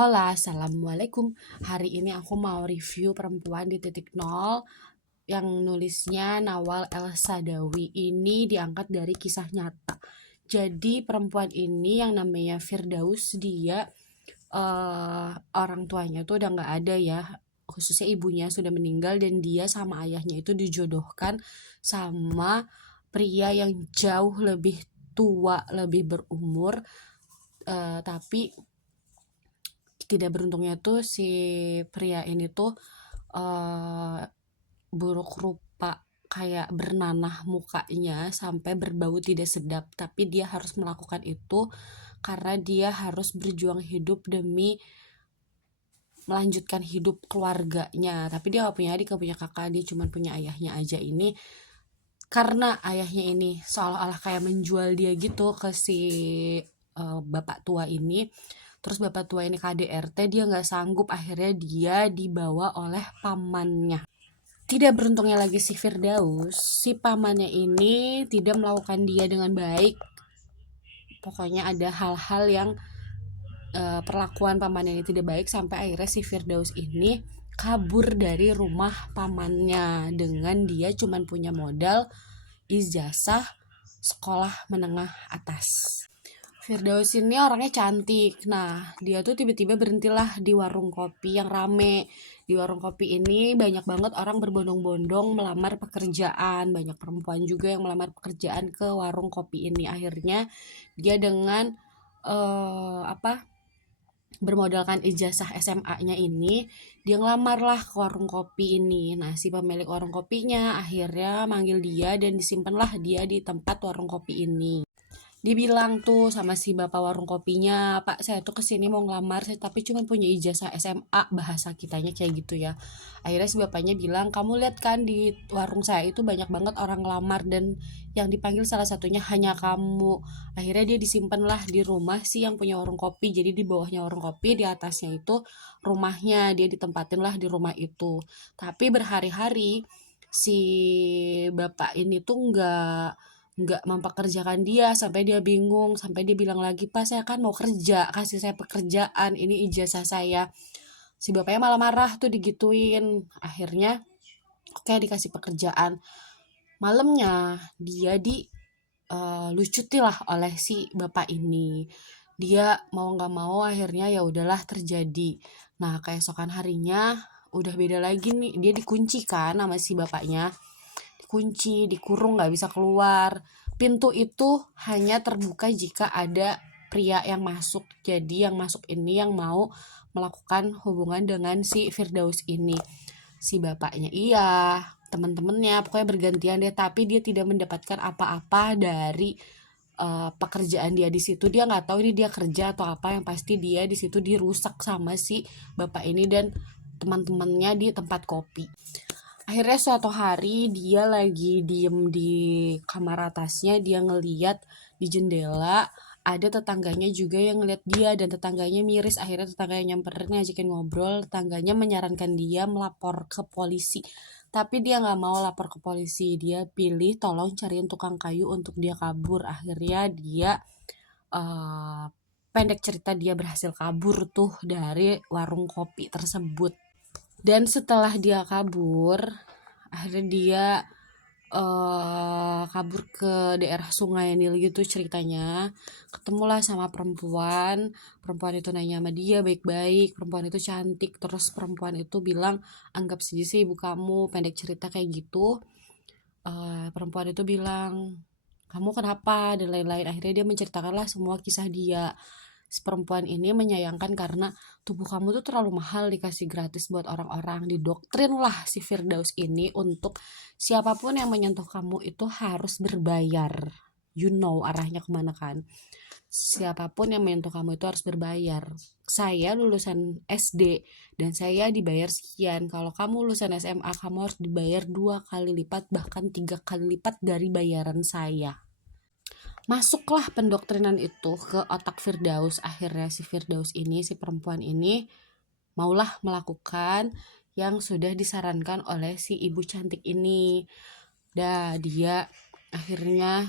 Hola, assalamualaikum. Hari ini aku mau review Perempuan di Titik Nol yang nulisnya Nawal El-Sadawi. Ini diangkat dari kisah nyata. Jadi perempuan ini yang namanya Firdaus, dia orang tuanya tuh udah nggak ada ya, khususnya ibunya sudah meninggal, dan dia sama ayahnya itu dijodohkan sama pria yang jauh lebih tua, lebih berumur, tapi tidak beruntungnya tuh si pria ini tuh buruk rupa, kayak bernanah mukanya sampai berbau tidak sedap, tapi dia harus melakukan itu karena dia harus berjuang hidup demi melanjutkan hidup keluarganya. Tapi dia gak punya adik, gak punya kakak, dia cuma punya ayahnya aja. Ini karena ayahnya ini seolah-olah kayak menjual dia gitu ke si bapak tua ini. Terus bapak tua ini KDRT, dia nggak sanggup, akhirnya dia dibawa oleh pamannya. Tidak beruntungnya lagi si Firdaus, si pamannya ini tidak melakukan dia dengan baik. Pokoknya ada hal-hal yang perlakuan pamannya ini tidak baik, sampai akhirnya si Firdaus ini kabur dari rumah pamannya dengan dia cuma punya modal ijazah sekolah menengah atas. Firdaus ini orangnya cantik. Nah, dia tuh tiba-tiba berhentilah di warung kopi yang rame. Di warung kopi ini banyak banget orang berbondong-bondong melamar pekerjaan. Banyak perempuan juga yang melamar pekerjaan ke warung kopi ini. Akhirnya dia dengan bermodalkan ijazah SMA-nya ini, dia ngelamar lah ke warung kopi ini. Nah, si pemilik warung kopinya akhirnya manggil dia dan disimpanlah dia di tempat warung kopi ini. Dibilang tuh sama si bapak warung kopinya, "Pak, saya tuh kesini mau ngelamar, saya tapi cuma punya ijazah SMA," bahasa kitanya kayak gitu ya. Akhirnya si bapaknya bilang, "Kamu lihat kan di warung saya itu banyak banget orang ngelamar dan yang dipanggil salah satunya hanya kamu." Akhirnya dia disimpan lah di rumah si yang punya warung kopi. Jadi di bawahnya warung kopi, di atasnya itu rumahnya, dia ditempatin lah di rumah itu. Tapi berhari-hari si bapak ini tuh nggak mempekerjakan dia, sampai dia bingung, sampai dia bilang lagi, "Pak, saya kan mau kerja, kasih saya pekerjaan, ini ijazah saya." Si bapaknya malah marah tuh digituin. Akhirnya oke, dikasih pekerjaan. Malamnya dia lucuti lah oleh si bapak ini. Dia mau nggak mau akhirnya ya udahlah terjadi. Nah, keesokan harinya udah beda lagi nih, dia dikuncikan sama si bapaknya, dikunci, dikurung, nggak bisa keluar. Pintu itu hanya terbuka jika ada pria yang masuk. Jadi yang masuk ini yang mau melakukan hubungan dengan si Firdaus ini. Si bapaknya iya, teman-temannya pokoknya bergantian deh, tapi dia tidak mendapatkan apa-apa dari pekerjaan dia di situ. Dia nggak tahu ini dia kerja atau apa, yang pasti dia di situ dirusak sama si bapak ini dan teman-temannya di tempat kopi. Akhirnya suatu hari dia lagi diem di kamar atasnya, dia ngeliat di jendela ada tetangganya juga yang ngeliat dia, dan tetangganya miris. Akhirnya tetangganya nyamperin, ngajakin ngobrol. Tetangganya menyarankan dia melapor ke polisi, tapi dia nggak mau lapor ke polisi. Dia pilih tolong cariin tukang kayu untuk dia kabur. Akhirnya dia pendek cerita, dia berhasil kabur tuh dari warung kopi tersebut. Dan setelah dia kabur, akhirnya dia kabur ke daerah Sungai Nil gitu ceritanya. Ketemulah sama perempuan. Perempuan itu nanya sama dia baik-baik. Perempuan itu cantik. Terus perempuan itu bilang, "Anggap saja sih ibu kamu." Pendek cerita kayak gitu. Perempuan itu bilang, "Kamu kenapa?" dan lain-lain. Akhirnya dia menceritakanlah semua kisah dia. Si perempuan ini menyayangkan karena tubuh kamu tuh terlalu mahal dikasih gratis buat orang-orang. Didoktrin lah si Firdaus ini untuk siapapun yang menyentuh kamu itu harus berbayar. You know arahnya kemana kan? Siapapun yang menyentuh kamu itu harus berbayar. Saya lulusan SD dan saya dibayar sekian. Kalau kamu lulusan SMA, kamu harus dibayar 2 kali lipat, bahkan 3 kali lipat dari bayaran saya. Masuklah pendoktrinan itu ke otak Firdaus. Akhirnya si Firdaus ini, si perempuan ini maulah melakukan yang sudah disarankan oleh si ibu cantik ini. Dia akhirnya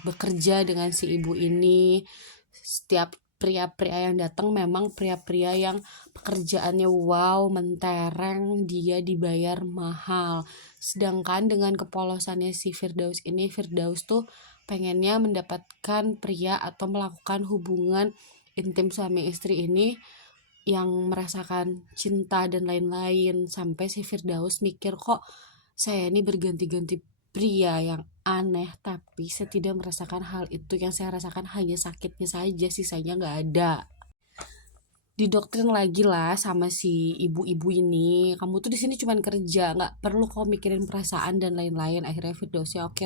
bekerja dengan si ibu ini. Setiap pria-pria yang datang memang pria-pria yang pekerjaannya wow, mentereng, dia dibayar mahal. Sedangkan dengan kepolosannya si Firdaus ini, Firdaus tuh pengennya mendapatkan pria atau melakukan hubungan intim suami istri ini yang merasakan cinta dan lain-lain. Sampai si Firdaus mikir, kok saya ini berganti-ganti pria yang aneh, tapi saya tidak merasakan hal itu. Yang saya rasakan hanya sakitnya saja, sisanya nggak ada. Didoktrin lagi lah sama si ibu-ibu ini, kamu tuh di sini cuman kerja, nggak perlu kau mikirin perasaan dan lain-lain. Akhirnya Firdaus ya oke,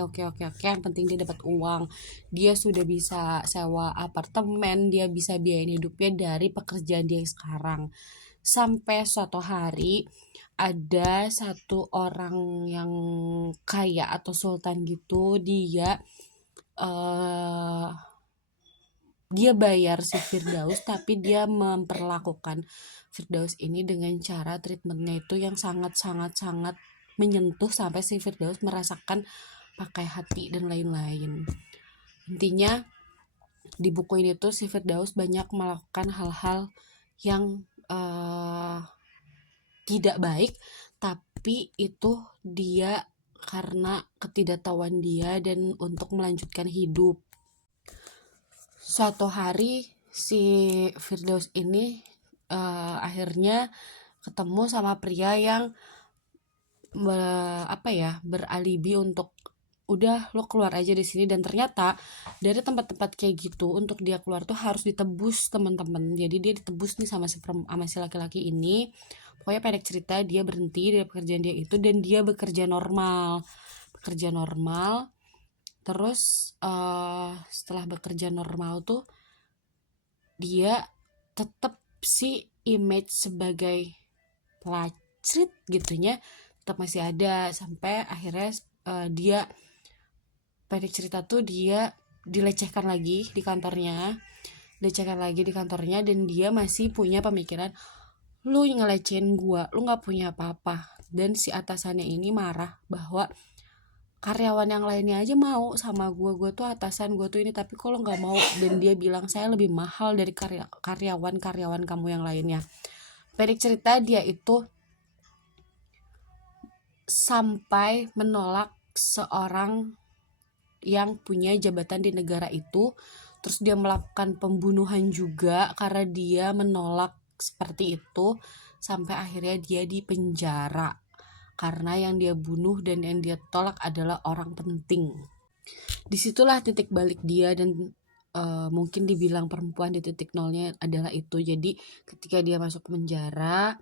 yang penting dia dapat uang, dia sudah bisa sewa apartemen, dia bisa biayain hidupnya dari pekerjaan dia sekarang. Sampai suatu hari ada satu orang yang kaya atau sultan gitu, dia bayar si Firdaus, tapi dia memperlakukan Firdaus ini dengan cara treatmentnya itu yang sangat menyentuh sampai si Firdaus merasakan pakai hati dan lain-lain. Intinya di buku ini tuh si Firdaus banyak melakukan hal-hal yang tidak baik, tapi itu dia karena ketidaktahuan dia dan untuk melanjutkan hidup. Suatu hari si Firdaus ini akhirnya ketemu sama pria yang beralibi untuk udah lo keluar aja di sini. Dan ternyata dari tempat-tempat kayak gitu untuk dia keluar tuh harus ditebus, teman-teman. Jadi dia ditebus nih sama si laki-laki ini. Pokoknya pendek cerita, dia berhenti dari pekerjaan dia itu dan dia bekerja normal. Terus setelah bekerja normal tuh dia tetap si image sebagai pelacur gitunya tetap masih ada. Sampai akhirnya dia pendek cerita tuh dia dilecehkan lagi di kantornya dan dia masih punya pemikiran, lu ngelecehin gua, lu gak punya apa-apa. Dan si atasannya ini marah bahwa karyawan yang lainnya aja mau sama gue tuh atasan, gue tuh ini, tapi kok lo gak mau. Dan dia bilang saya lebih mahal dari karyawan kamu yang lainnya. Pendek cerita, dia itu sampai menolak seorang yang punya jabatan di negara itu. Terus dia melakukan pembunuhan juga karena dia menolak seperti itu. Sampai akhirnya dia dipenjara karena yang dia bunuh dan yang dia tolak adalah orang penting. Disitulah titik balik dia, dan mungkin dibilang perempuan di titik nolnya adalah itu. Jadi ketika dia masuk penjara,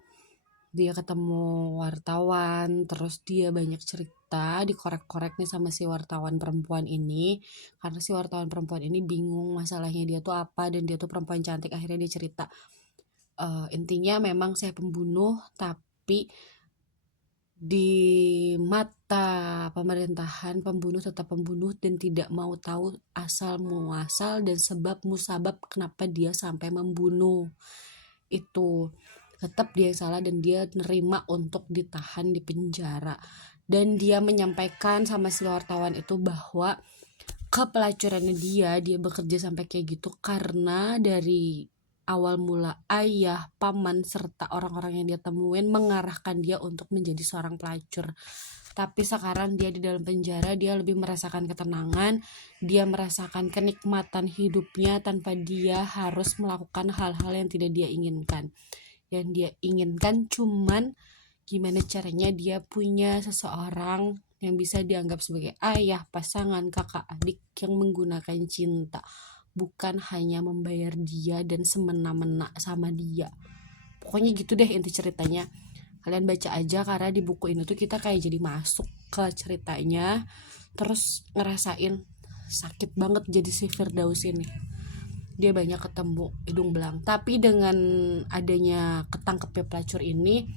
dia ketemu wartawan, terus dia banyak cerita, dikorek-korek nih sama si wartawan perempuan ini, karena si wartawan perempuan ini bingung masalahnya dia tuh apa, dan dia tuh perempuan cantik. Akhirnya dia cerita, intinya memang saya pembunuh, tapi di mata pemerintahan pembunuh tetap pembunuh dan tidak mau tahu asal muasal dan sebab musabab kenapa dia sampai membunuh. Itu tetap dia salah dan dia nerima untuk ditahan di penjara. Dan dia menyampaikan sama si wartawan itu bahwa kepelacurannya dia bekerja sampai kayak gitu karena dari awal mula ayah, paman, serta orang-orang yang dia temuin mengarahkan dia untuk menjadi seorang pelacur. Tapi sekarang dia di dalam penjara, dia lebih merasakan ketenangan, dia merasakan kenikmatan hidupnya tanpa dia harus melakukan hal-hal yang tidak dia inginkan. Yang dia inginkan cuman gimana caranya dia punya seseorang yang bisa dianggap sebagai ayah, pasangan, kakak, adik yang menggunakan cinta, bukan hanya membayar dia dan semena-mena sama dia. Pokoknya gitu deh inti ceritanya. Kalian baca aja karena di buku ini tuh kita kayak jadi masuk ke ceritanya, terus ngerasain sakit banget jadi si Firdaus ini. Dia banyak ketemu hidung belang, tapi dengan adanya ketangkepnya pelacur ini,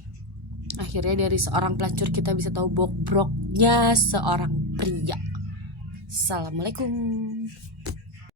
akhirnya dari seorang pelacur kita bisa tahu bobroknya seorang pria. Assalamualaikum.